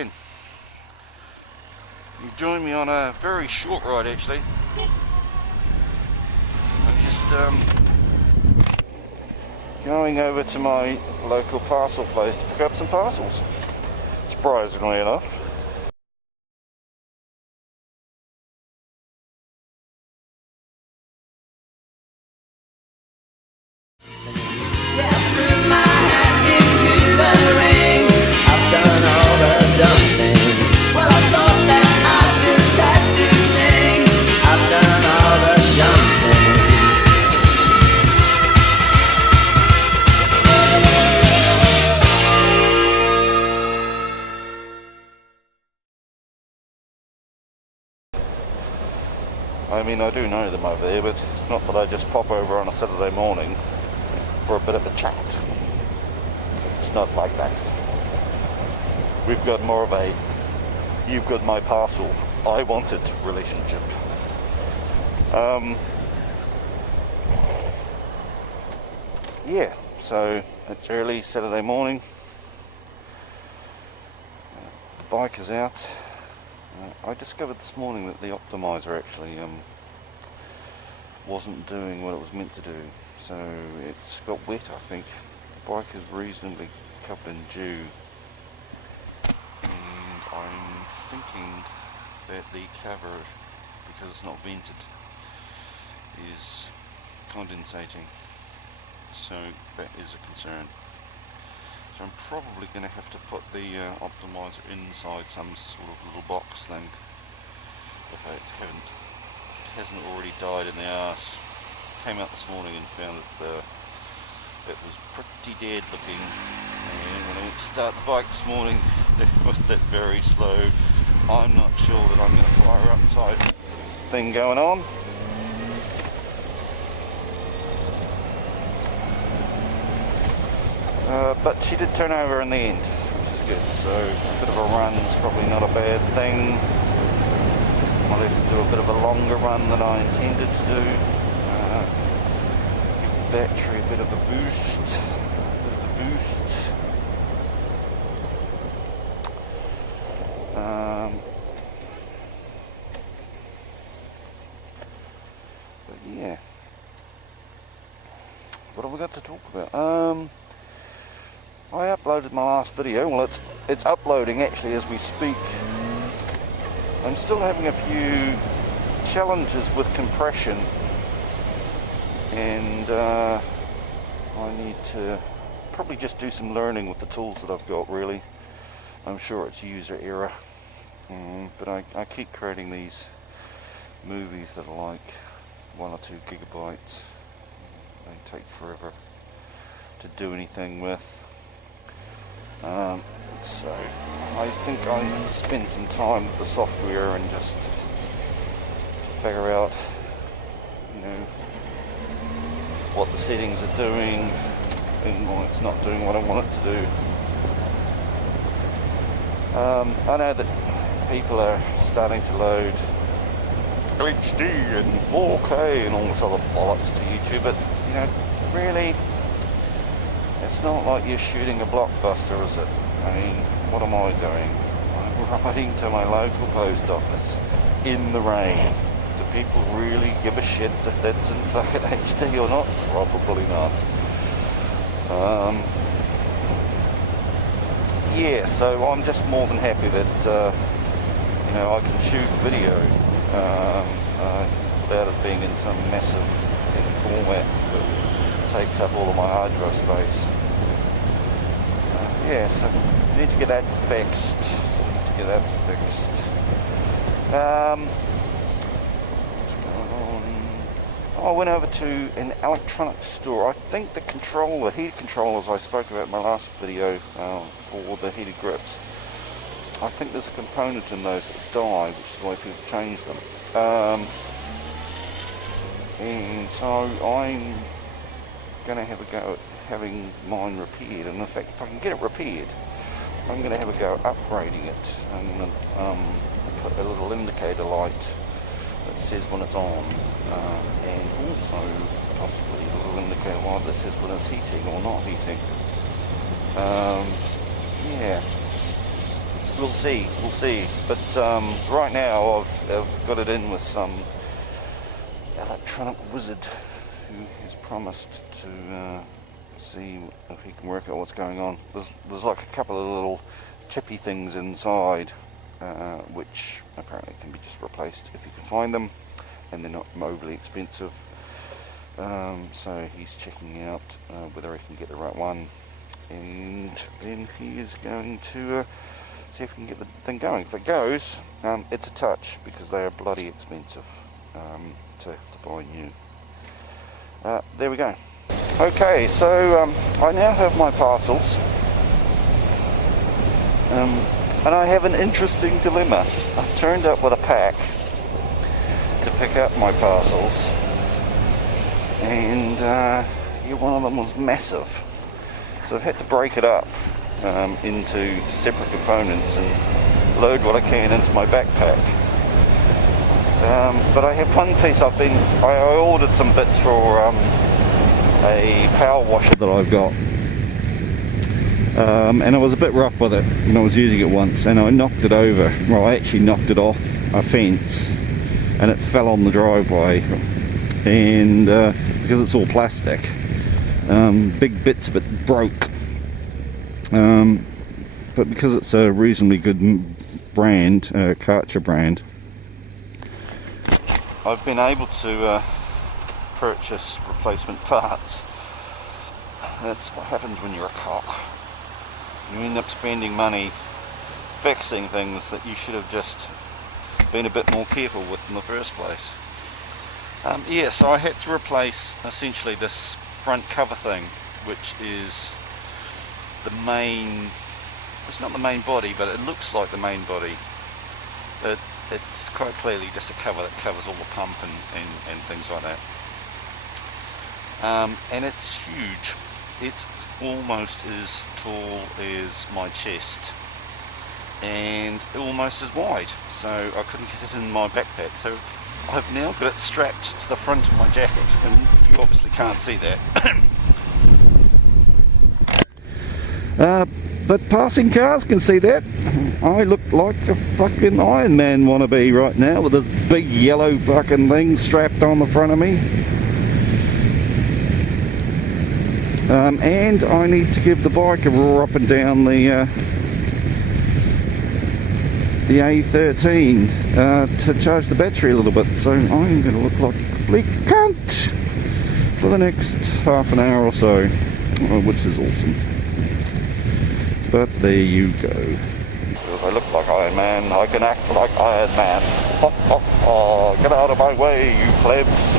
then. You join me on a very short ride actually. I'm just going over to my local parcel place to pick up some parcels, surprisingly enough. I mean, I do know them over there, but it's not that I just pop over on a Saturday morning for a bit of a chat. It's not like that. We've got more of a you've got my parcel, I wanted relationship. Yeah, so it's early Saturday morning. The bike is out. I discovered this morning that the optimizer actually wasn't doing what it was meant to do, so it's got wet. I think the bike is reasonably covered in dew, and I'm thinking that the cover, because it's not vented, is condensating, so that is a concern. So I'm probably going to have to put the optimizer inside some sort of little box thing if it hasn't already died in the arse. Came out this morning and found that it was pretty dead looking, and when I went to start the bike this morning it was that very slow. I'm not sure that I'm going to fire up type thing going on. But she did turn over in the end, which is good, so a bit of a run is probably not a bad thing. I'll even do a bit of a longer run than I intended to do. Give the battery a bit of a boost. But yeah. What have we got to talk about? I uploaded my last video. Well, it's uploading actually as we speak. I'm still having a few challenges with compression, and I need to probably just do some learning with the tools that I've got, really. I'm sure it's user error, but I keep creating these movies that are like 1 or 2 gigabytes. They take forever to do anything with. So I think I need to spend some time with the software and just figure out, what the settings are doing and why it's not doing what I want it to do. I know that people are starting to load HD and 4K and all this other bollocks to YouTube, but really, it's not like you're shooting a blockbuster, is it? I mean, what am I doing? I'm riding to my local post office in the rain. Do people really give a shit if that's in fucking HD or not? Probably not. Yeah, so I'm just more than happy that I can shoot video without it being in some massive format that takes up all of my hard drive space. Yeah, so I need to get that fixed. What's going on? Oh, I went over to an electronics store. I think the heated controllers I spoke about in my last video for the heated grips, I think there's a component in those that die, which is why people change them. And so I'm going to have a go at having mine repaired, and in fact, if I can get it repaired, I'm going to have a go at upgrading it. I'm going to put a little indicator light that says when it's on, and also possibly a little indicator light that says when it's heating or not heating. Yeah, we'll see. But right now I've got it in with some electronic wizard who has promised to see if he can work out what's going on. There's like a couple of little chippy things inside, which apparently can be just replaced if you can find them, and they're not overly expensive. So he's checking out whether he can get the right one, and then he is going to see if he can get the thing going. If it goes, it's a touch, because they are bloody expensive to have to buy new. There we go. Okay, so I now have my parcels, and I have an interesting dilemma. I've turned up with a pack to pick up my parcels, and one of them was massive, so I've had to break it up into separate components and load what I can into my backpack. But I have one piece. I ordered some bits for a power washer that I've got, and I was a bit rough with it when I was using it once, and I knocked it over. Well, I actually knocked it off a fence, and it fell on the driveway, and because it's all plastic, big bits of it broke, but because it's a reasonably good brand, Karcher brand, I've been able to purchase replacement parts. That's what happens when you're a cock. You end up spending money fixing things that you should have just been a bit more careful with in the first place. Yeah, so I had to replace essentially this front cover thing, which is the main, it's not the main body, but it looks like the main body. It's quite clearly just a cover that covers all the pump and things like that. And it's huge. It's almost as tall as my chest, and almost as wide, so I couldn't get it in my backpack. So I've now got it strapped to the front of my jacket, and you obviously can't see that. But passing cars can see that. I look like a fucking Ironman wannabe right now with this big yellow fucking thing strapped on the front of me. And I need to give the bike a roar up and down the A13 to charge the battery a little bit. So I'm going to look like a complete cunt for the next half an hour or so, which is awesome. But there you go. If I look like Iron Man, I can act like Iron Man. Oh, get out of my way, you plebs.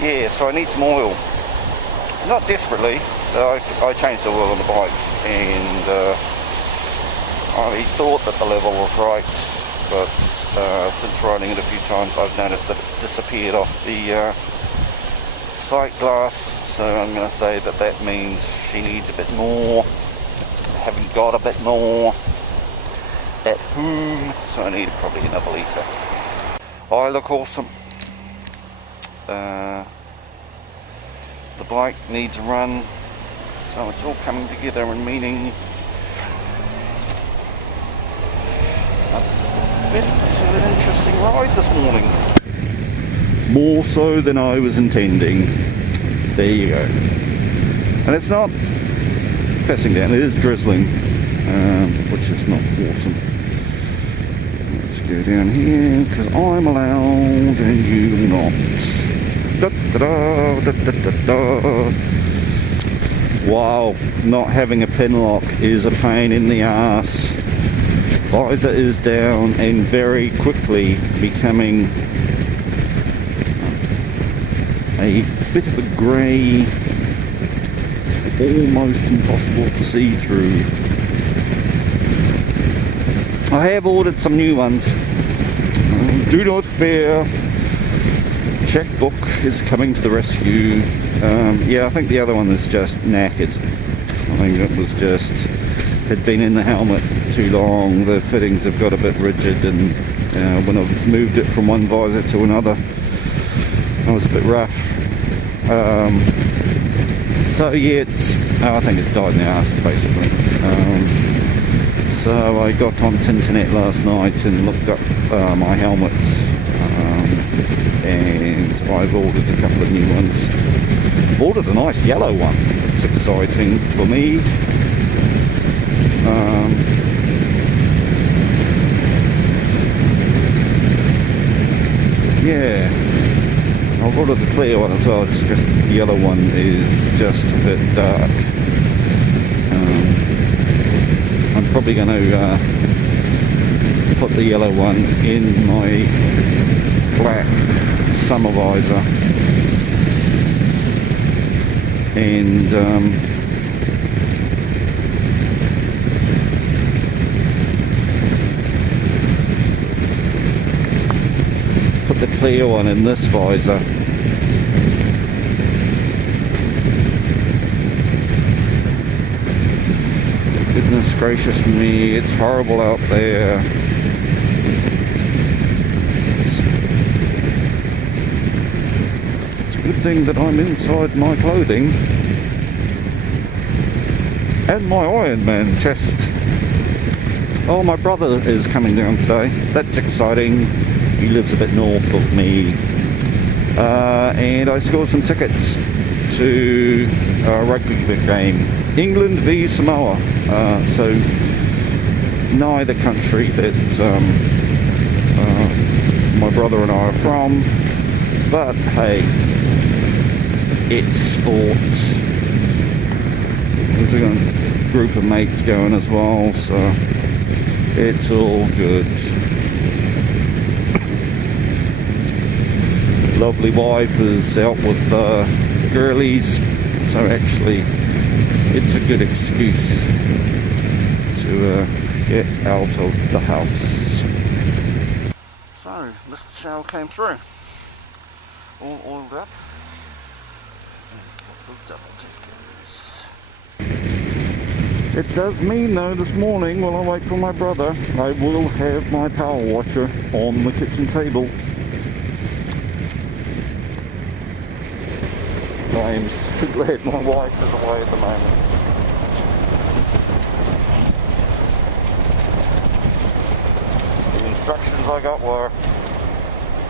Yeah, so I need some oil. Not desperately. I changed the oil on the bike, and I thought that the level was right, but since riding it a few times, I've noticed that it disappeared off the sight glass. So I'm going to say that means she needs a bit more. I haven't got a bit more at home, so I need probably another litre. I look awesome. The bike needs a run, so it's all coming together and meaning a bit of an interesting ride this morning. More so than I was intending. There you go. And it's not pissing down, it is drizzling, which is not awesome. Let's go down here, because I'm allowed and you're not. Da, da, da, da, da, da. Wow, not having a pin lock is a pain in the ass. Visor is down and very quickly becoming a bit of a grey, almost impossible to see through. I have ordered some new ones. Do not fear. Checkbook is coming to the rescue. Yeah, I think the other one is just knackered. I think it was just, had been in the helmet too long. The fittings have got a bit rigid, and when I've moved it from one visor to another, I was a bit rough. So yeah, I think it's died in the arse basically. So I got on Tinternet last night and looked up my helmets, and I've ordered a couple of new ones. Ordered a nice yellow one. It's exciting for me. Yeah, I've ordered the clear one as well, just because the yellow one is just a bit dark. I'm probably going to put the yellow one in my black summer visor, and put the clear one in this visor. Goodness gracious me, it's horrible out there. It's a good thing that I'm inside my clothing and my Ironman chest. Oh, my brother is coming down today. That's exciting. He lives a bit north of me. And I scored some tickets to a rugby game. England v Samoa. So neither country that my brother and I are from. But hey, it's sport. There's a group of mates going as well, so it's all good. Lovely wife is out with the girlies, so actually it's a good excuse to get out of the house. So, Mr. Shower came through, all oiled up, and a couple of double tickers. It does mean though, this morning while I wait for my brother, I will have my power washer on the kitchen table. I am so glad my wife is away at the moment. The instructions I got were,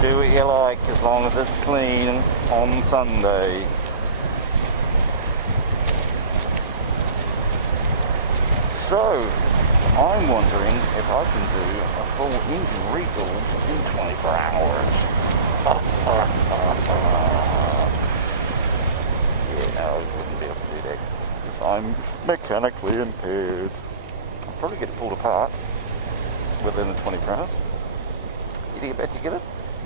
do what you like as long as it's clean on Sunday. So, I'm wondering if I can do a full engine rebuild in 24 hours. No, I wouldn't be able to do that because I'm mechanically impaired. I'll probably get it pulled apart within the 24 hours. You get back together?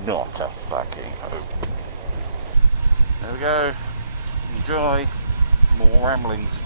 Not a fucking hope. There we go. Enjoy. More ramblings.